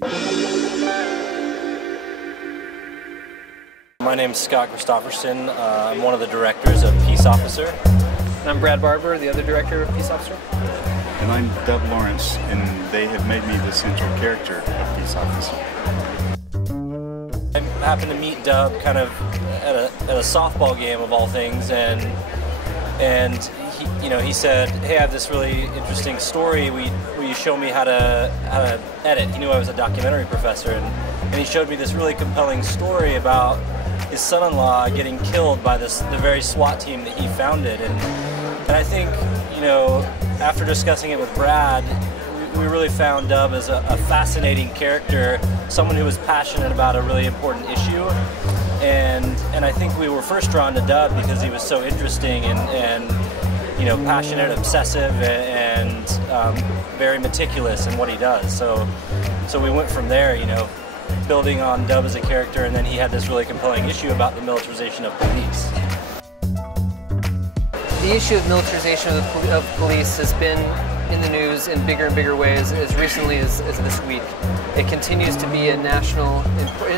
My name is Scott Christopherson. I'm one of the directors of Peace Officer. And I'm Brad Barber, the other director of Peace Officer. And I'm Dub Lawrence, and they have made me the central character of Peace Officer. I happened to meet Dub kind of at a softball game of all things, and he said, "Hey, I have this really interesting story. Will you show me how to edit?" He knew I was a documentary professor, and he showed me this really compelling story about his son-in-law getting killed by the very SWAT team that he founded, and I think, after discussing it with Brad, we really found Dub as a fascinating character, someone who was passionate about a really important issue, and I think we were first drawn to Dub because he was so interesting and passionate, obsessive, and very meticulous in what he does. So we went from there, building on Dub as a character, and then he had this really compelling issue about the militarization of police. The issue of militarization of police has been in the news in bigger and bigger ways as recently as this week. It continues to be an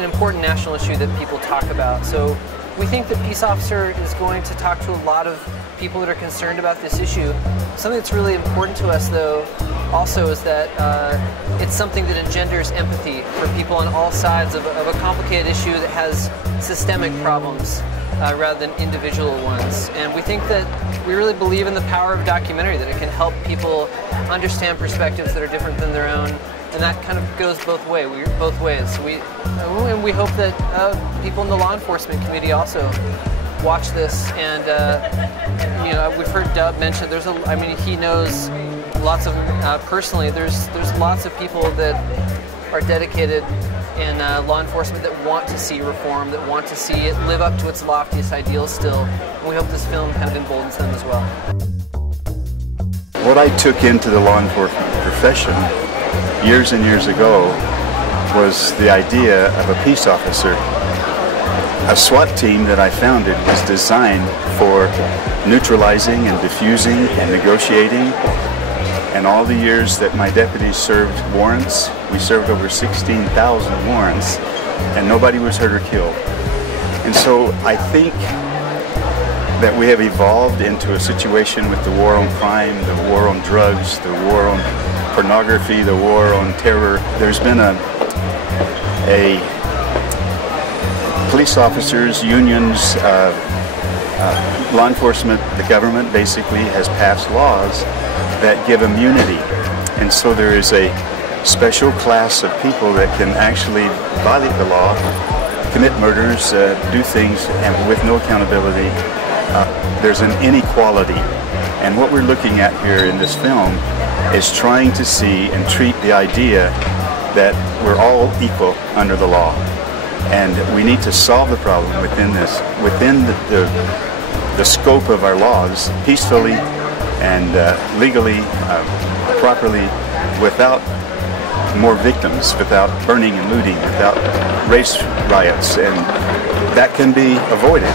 important national issue that people talk about. So we think that Peace Officer is going to talk to a lot of people that are concerned about this issue. Something that's really important to us, though, also is that it's something that engenders empathy for people on all sides of a complicated issue that has systemic problems rather than individual ones. And we think that we really believe in the power of documentary, that it can help people understand perspectives that are different than their own, and that kind of goes both ways. And we hope that people in the law enforcement community also watch this. And we've heard Dub mention he knows lots of them personally. There's lots of people that are dedicated in law enforcement that want to see reform, that want to see it live up to its loftiest ideals still. And we hope this film kind of emboldens them as well. What I took into the law enforcement profession years and years ago was the idea of a peace officer. A SWAT team that I founded was designed for neutralizing and diffusing and negotiating. And all the years that my deputies served warrants, we served over 16,000 warrants, and nobody was hurt or killed. And so I think that we have evolved into a situation with the war on crime, the war on drugs, the war on pornography, the war on terror. There's been a police officers, unions, law enforcement, the government basically has passed laws that give immunity. And so there is a special class of people that can actually violate the law, commit murders, do things and with no accountability. There's an inequality. And what we're looking at here in this film is trying to see and treat the idea that we're all equal under the law. And we need to solve the problem within the scope of our laws, peacefully and legally, properly, without more victims, without burning and looting, without race riots, and that can be avoided.